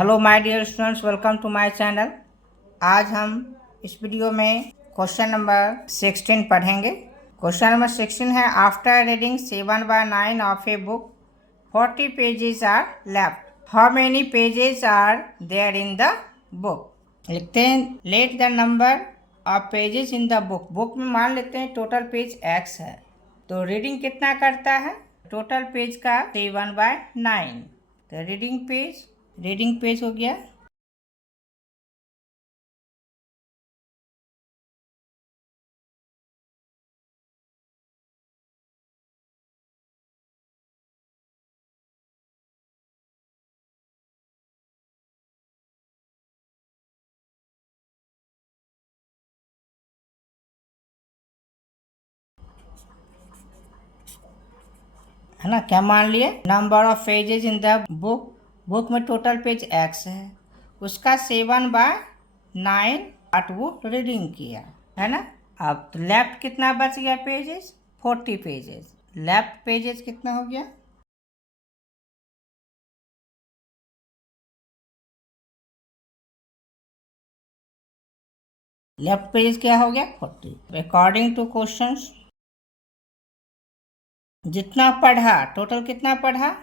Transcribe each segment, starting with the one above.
Hello my dear students, welcome to my channel. आज हम इस वीडियो में क्वेश्चन नंबर 16 पढ़ेंगे। क्वेश्चन नंबर 16 है, after reading 7/9 of a book 40 pages are left, how many pages are there in the book. लिखते हैं let the number of pages in the book. Book में मान लेते हैं टोटल पेज x है, तो रीडिंग कितना करता है टोटल पेज का 7/9। तो रीडिंग पेज हो गया। है ना, क्या मान लिए, number of pages in the book में टोटल पेज x है, उसका 7/9 पार्ट वो रीडिंग किया, है ना। अब तो लेफ्ट कितना बच गया पेजेस, 40 पेजेस। लेफ्ट पेजेस कितना हो गया, लेफ्ट पेज क्या हो गया 40। अकॉर्डिंग टू क्वेश्चंस जितना पढ़ा, टोटल कितना पढ़ा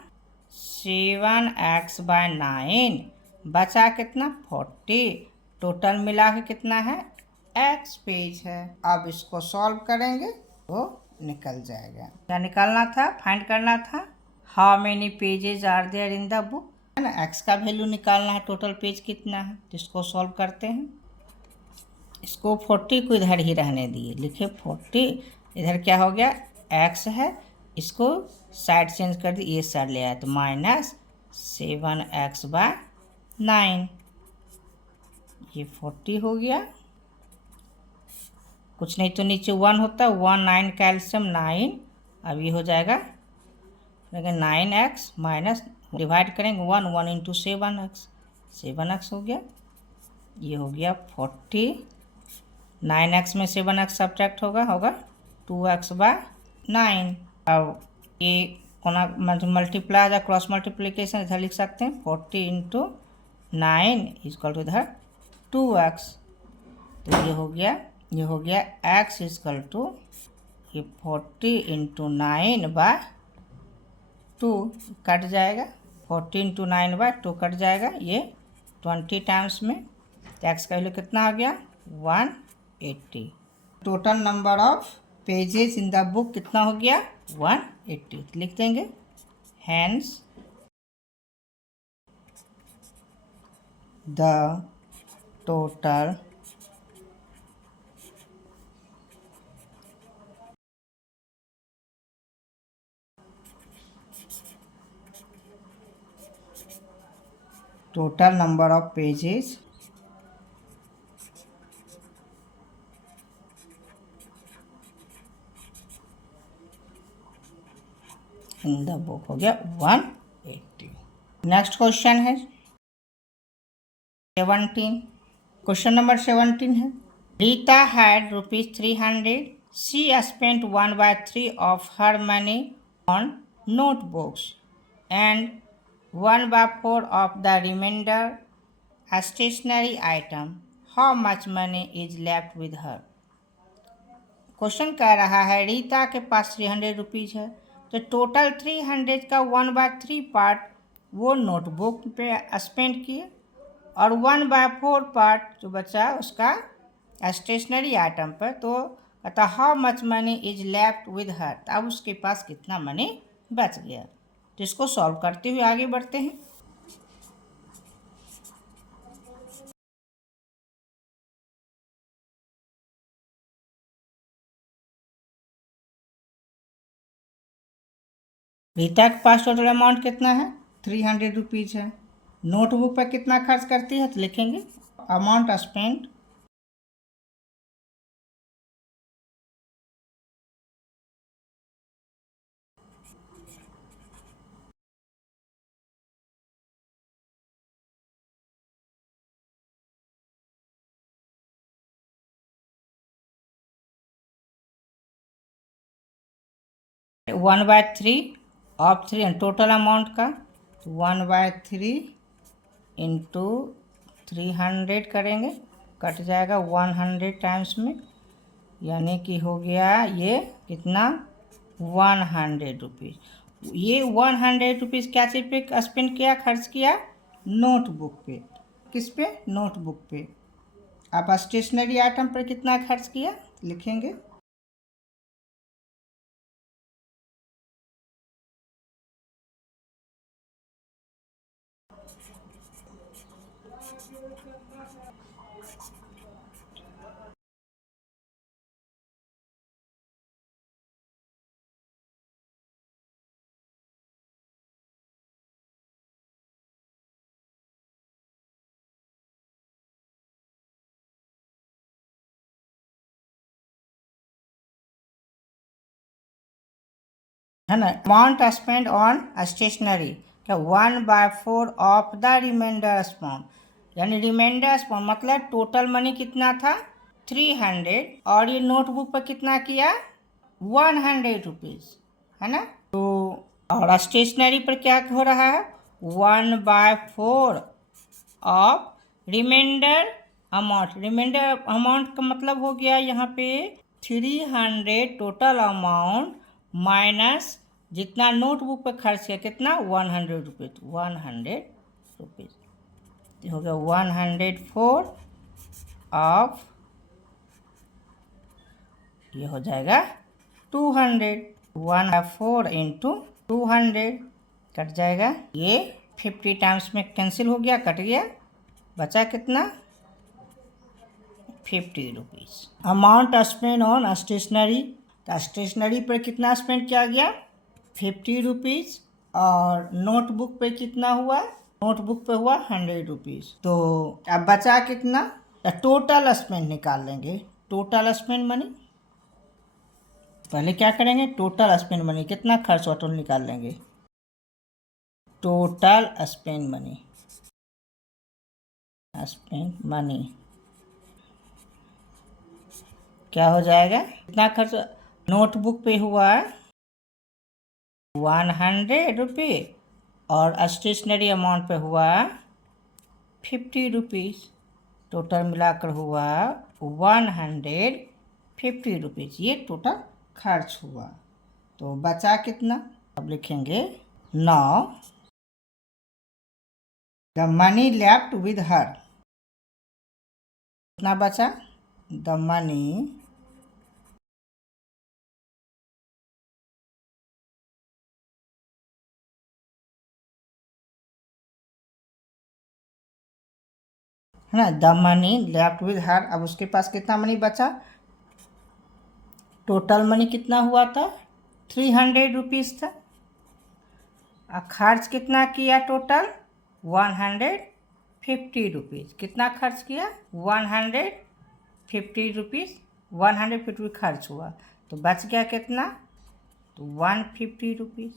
7x/9, बचा कितना 40, टोटल मिला के कितना है x पेज है। अब इसको सॉल्व करेंगे तो निकल जाएगा। क्या निकालना था, फाइंड करना था, how many pages are there in the book, है ना। x का वैल्यू निकालना है, टोटल पेज कितना है, तो इसको सॉल्व करते हैं। इसको 40 को इधर ही रहने दिए, लिखे 40, इधर क्या हो गया x है, इसको साइड चेंज कर दी, ये साइड ले आया तो -7x/9, ये 40 हो गया। कुछ नहीं तो नीचे 1 होता है, 1 9 कैल्शियम 9, अब ये हो जाएगा लेकिन 9x माइनस डिवाइड करेंगे 1 इंटू 7x हो गया, ये हो गया 40। 9x में 7x सब्ट्रैक्ट होगा 2x/9। अब ये कोना मल्टीप्लाई या क्रॉस मल्टीप्लिकेशन इधर लिख सकते हैं, 40 इंटू 9 इजकल टू इधर 2x, तो ये हो गया x इजकल टू ये 40 इंटू 9/2 कट जाएगा, 40 इंटू 9/2 कट जाएगा, ये 20 टाइम्स में, x का वैल्यू कितना आ गया 180। Total number of pages in the book कितना हो गया 180, लिख देंगे hence the total number of pages in the book हो गया 180। नेक्स्ट क्वेश्चन है 17। क्वेश्चन नंबर 17 है, Rita had ₹300, she spent 1/3 of her money on notebooks and 1/4 of the remainder stationery item, how much money is left with her। Question कह रहा है रीता के पास 300 rupees है, तो टोटल 300 का 1/3 पार्ट वो नोटबुक पे स्पेंड किए और 1/4 पार्ट जो बचा उसका स्टेशनरी आइटम पर। तो कहता how much money is left with हर, अब उसके पास कितना मनी बच गया। तो इसको सॉल्व करते हुए आगे बढ़ते हैं। रीता के पास टोटल अमाउंट कितना है 300 रुपीज़ है, नोटबुक पर कितना खर्च करती है तो लिखेंगे amount spent one by three of 3 total amount का 1/3 इंटू 300 करेंगे, कट जाएगा 100 टाइम्स में, यानी कि हो गया ये कितना 100 रुपीज़। ये 100 रुपीज़ क्या चीज़ पे स्पेंड किया, खर्च किया, नोटबुक पे। किस पे, नोटबुक पे। आप स्टेशनरी आइटम पर कितना खर्च किया लिखेंगे। है ना, अमाउंट स्पेंड ऑन स्टेशनरी क्या 1/4 ऑफ द रिमाइंडर अमाउंट, यानी रिमाइंडर अमाउंट मतलब टोटल मनी कितना था 300 और ये नोटबुक पर कितना किया 100 रुपीज़, है ना। तो और स्टेशनरी पर क्या हो रहा है 1/4 of remainder amount. Remainder amount का मतलब हो गया यहाँ पे 300 टोटल अमाउंट माइनस जितना नोटबुक पे खर्च किया कितना 100 रुपीज़, 100 रुपीज़ हो गया 104 ऑफ, ये हो जाएगा 200, 1/4 इंटू 200 कट जाएगा, ये 50 टाइम्स में कैंसिल हो गया, कट गया, बचा कितना 50 rupees. Amount spend on stationery, तो स्टेशनरी पर कितना स्पेंड किया गया 50 रुपीज़ और नोटबुक पे कितना हुआ, नोटबुक पे हुआ 100 रुपीज़। तो अब बचा कितना, टोटल स्पेंड निकाल लेंगे, टोटल स्पेंड मनी। पहले क्या करेंगे टोटल स्पेंड मनी कितना खर्च हुआ टोटल निकाल लेंगे, total spend money, spend money क्या हो जाएगा, कितना खर्च नोटबुक पे हुआ 100 रुपये और स्टेशनरी अमाउंट पे हुआ 50 रुपीज़, टोटल मिलाकर हुआ 150 रुपीज़, ये टोटल खर्च हुआ। तो बचा कितना, अब लिखेंगे 9 द मनी लेफ्ट विद हर, कितना बचा द मनी है ना, द मनी लेफ्ट विद हर। अब उसके पास कितना मनी बचा, टोटल मनी कितना हुआ था 300 रुपीज़ था, खर्च कितना किया टोटल 150 रुपीज़, कितना खर्च किया 150 रुपीज़, 150 खर्च हुआ, तो बच गया कितना तो 150 रुपीज़।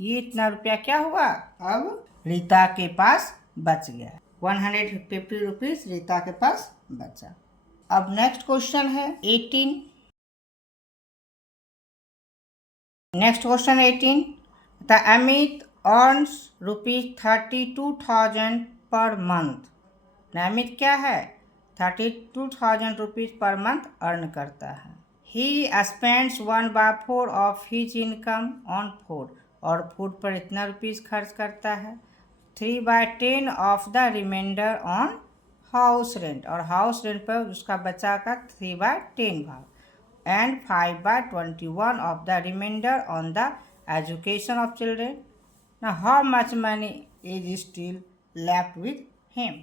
ये इतना रुपया क्या हुआ अब रीता के पास बच गया, 150 रुपीज़ रीता के पास बचा। अब नेक्स्ट क्वेश्चन है 18, next question 18, the Amit earns ₹32,000 per month. Amit क्या है 32,000 रुपीज़ पर मंथ अर्न करता है। He spends 1/4 of his income on food, और फूड पर इतना रुपीज़ खर्च करता है। 3/10 of the remainder on house rent, और हाउस रेंट पर उसका बचा का 3/10 भाग, and 5/21 of the remainder on the education of children. Now how much money is still left with him?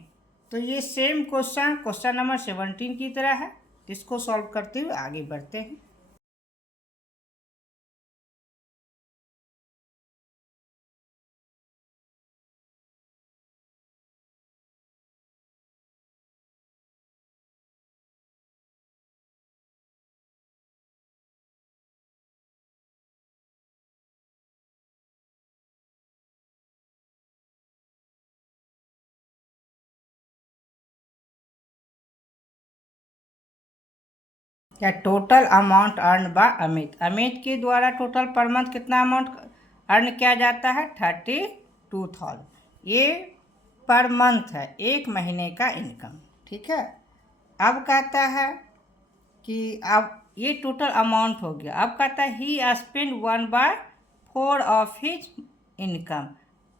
तो ये सेम क्वेश्चन नंबर 17 की तरह है, इसको सॉल्व करते हुए आगे बढ़ते हैं। क्या total amount earn by Amit, Amit के द्वारा टोटल पर मंथ कितना अमाउंट अर्न किया जाता है 32,000। ये पर मंथ है, एक महीने का इनकम। ठीक है, अब कहता है कि अब ये टोटल अमाउंट हो गया। अब कहता है he spend 1/4 of his income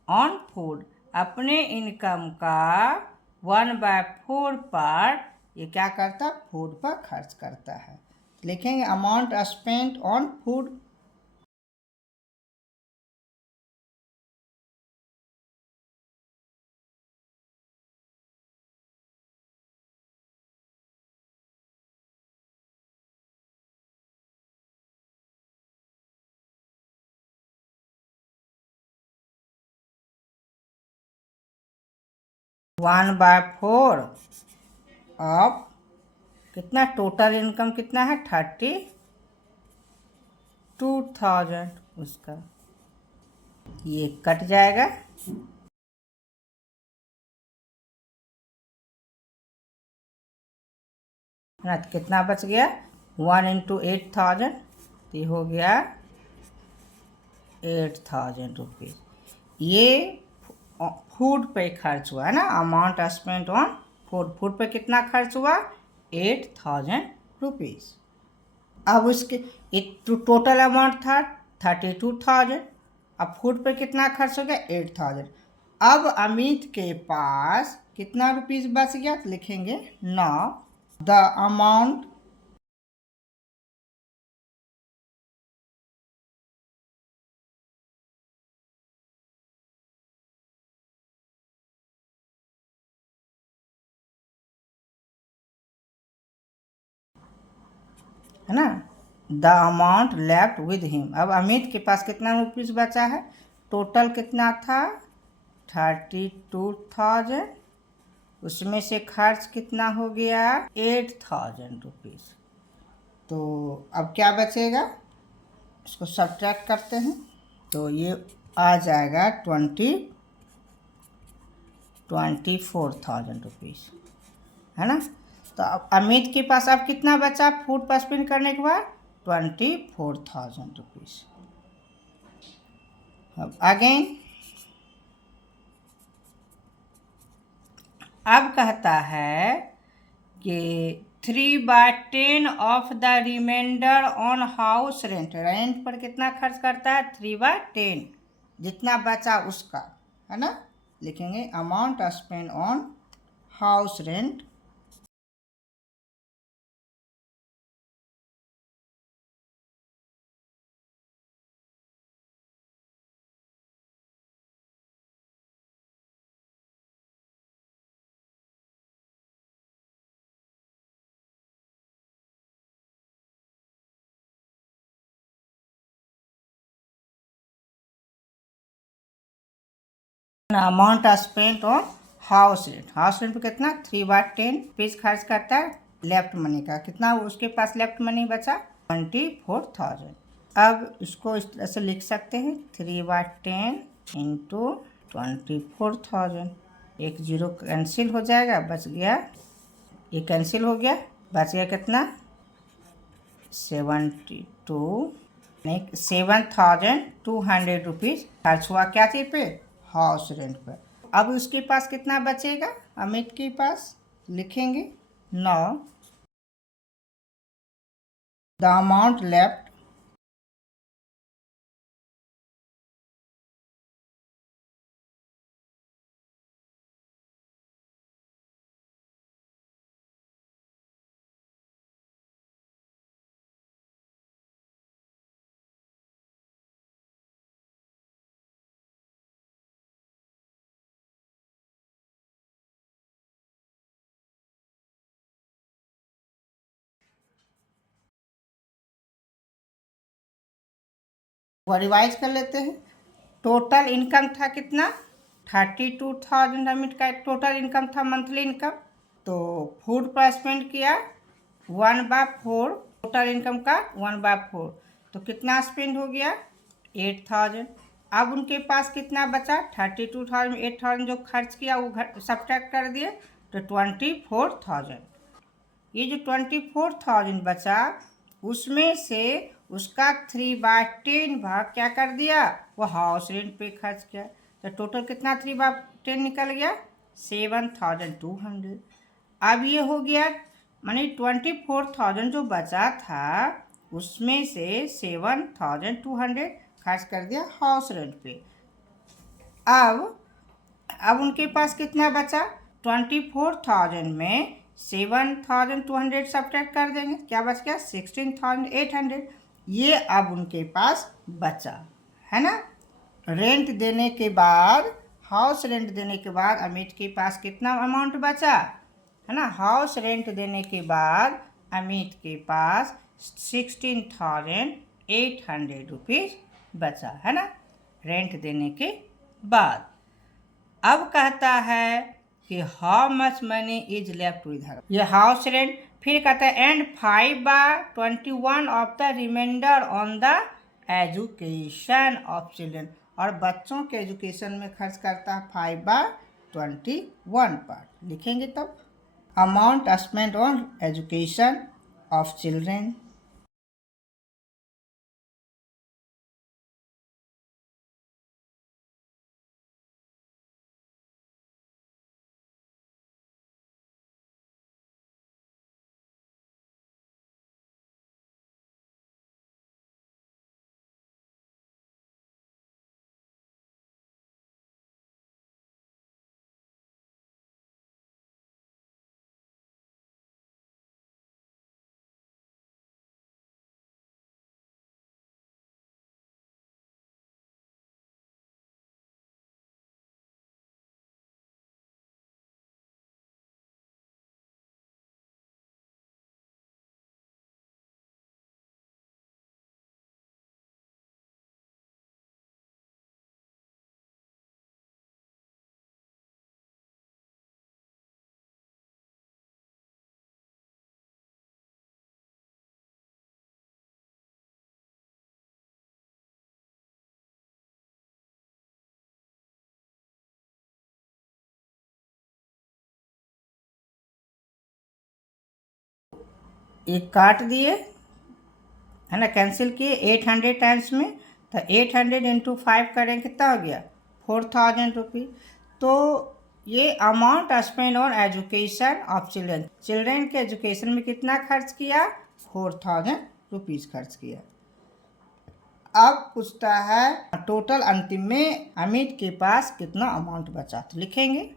on food. अपने इनकम का 1/4 पार्ट ये क्या करता, फूड पर खर्च करता है। लिखेंगे amount spent on food. One by four of कितना, टोटल इनकम कितना है 32,000, उसका ये कट जाएगा। ना तो कितना बच गया, 1 × 8,000, ये हो गया 8,000 रुपीज़। ये फूड पे खर्च हुआ है ना, amount spent on food. Food पे कितना खर्च हुआ, 8,000 रुपीज़। अब उसके टोटल अमाउंट था 32,000, अब फूड पे कितना खर्च हो गया 8,000। अब अमित के पास कितना रुपीज़ बच गया, तो लिखेंगे 9 द अमाउंट है ना, the amount left with him. अब अमित के पास कितना रुपीज़ बचा है, टोटल कितना था 32,000, उसमें से खर्च कितना हो गया 8,000 रुपीज़। तो अब क्या बचेगा, इसको सब्ट्रैक्ट करते हैं, तो ये आ जाएगा 24,000 रुपीज़, है ना। तो अब अमित के पास अब कितना बचा फूड पर स्पेंड करने के बाद, 24,000 रुपीज़। अब अगेन अब कहता है कि 3/10 of the remainder on house rent. Rent पर कितना खर्च करता है, 3/10, जितना बचा उसका, है ना। लिखेंगे amount spend on house rent amount spent on house rent. House rent पे कितना 3/10 रुपीज़ खर्च करता है, लेफ्ट मनी का कितना उसके पास लेफ्ट मनी बचा 24,000। अब इसको इस तरह से लिख सकते हैं 3/10 इंटू 24,000। एक जीरो कैंसिल हो जाएगा, बच गया, ये कैंसिल हो गया, बच गया कितना 7,200 रुपीज़ खर्च हुआ क्या चीज़ पे, हाउस रेंट पर। अब उसके पास कितना बचेगा, अमित के पास लिखेंगे 9 द अमाउंट लेफ्ट वो रिवाइज कर लेते हैं। टोटल इनकम था कितना 32,000, अमित का टोटल इनकम था मंथली इनकम। तो फूड पर स्पेंड किया 1/4 टोटल इनकम का 1/4, तो कितना स्पेंड हो गया 8,000। अब उनके पास कितना बचा 32,000 में 8,000 जो खर्च किया वो सब्ट्रैक्ट कर दिए, तो 24,000। ये जो 24,000 बचा उसमें से उसका 3/10 भाग क्या कर दिया, वो हाउस रेंट पे खर्च किया। तो टोटल कितना 3/10 निकल गया 7,200। अब ये हो गया, माने 24,000 जो बचा था उसमें से 7,200 खर्च कर दिया हाउस रेंट पे। अब उनके पास कितना बचा? 24,000 में 7,200 सब्ट्रैक्ट कर देंगे, क्या बच गया? 16,800। ये अब उनके पास बचा, है ना। रेंट देने के बाद, हाउस रेंट देने के बाद अमित के पास कितना अमाउंट बचा, है ना। हाउस रेंट देने के बाद अमित के पास 16,800 रुपीज़ बचा, है ना, रेंट देने के बाद। अब कहता है कि how much money is left with her, ये हाउस रेंट। फिर कहता है and 5/21 of the remainder on the education of children, और बच्चों के एजुकेशन में खर्च करता है 5/21 पार्ट। लिखेंगे तब amount spent on education of children. एक काट दिए, है ना, कैंसिल किए 800 टाइम्स में, तो 800 इंटू 5 करें कितना हो गया? 4,000 रुपीज़। तो ये amount spend on education of children, children के एजुकेशन में कितना खर्च किया? 4,000 रुपीज़ खर्च किया। अब पूछता है टोटल अंतिम में अमित के पास कितना अमाउंट बचा, तो लिखेंगे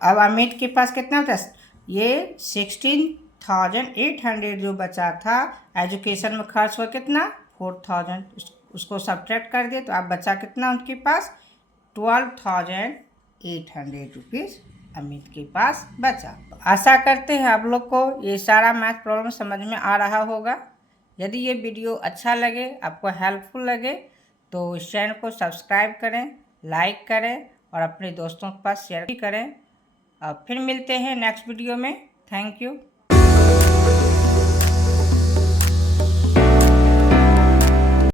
अब अमित के पास कितना होता है? ये 16,800 जो बचा था एजुकेशन में खर्च हुआ कितना? 4,000, उसको सब्ट्रैक्ट कर दिए तो अब बचा कितना उनके पास? 12,800 रुपीज़ अमित के पास बचा। आशा करते हैं आप लोग को ये सारा मैथ प्रॉब्लम समझ में आ रहा होगा। यदि ये वीडियो अच्छा लगे, आपको हेल्पफुल लगे, तो इस चैनल को सब्सक्राइब करें, लाइक करें और अपने दोस्तों के पास शेयर भी करें। अब फिर मिलते हैं नेक्स्ट वीडियो में। Thank you.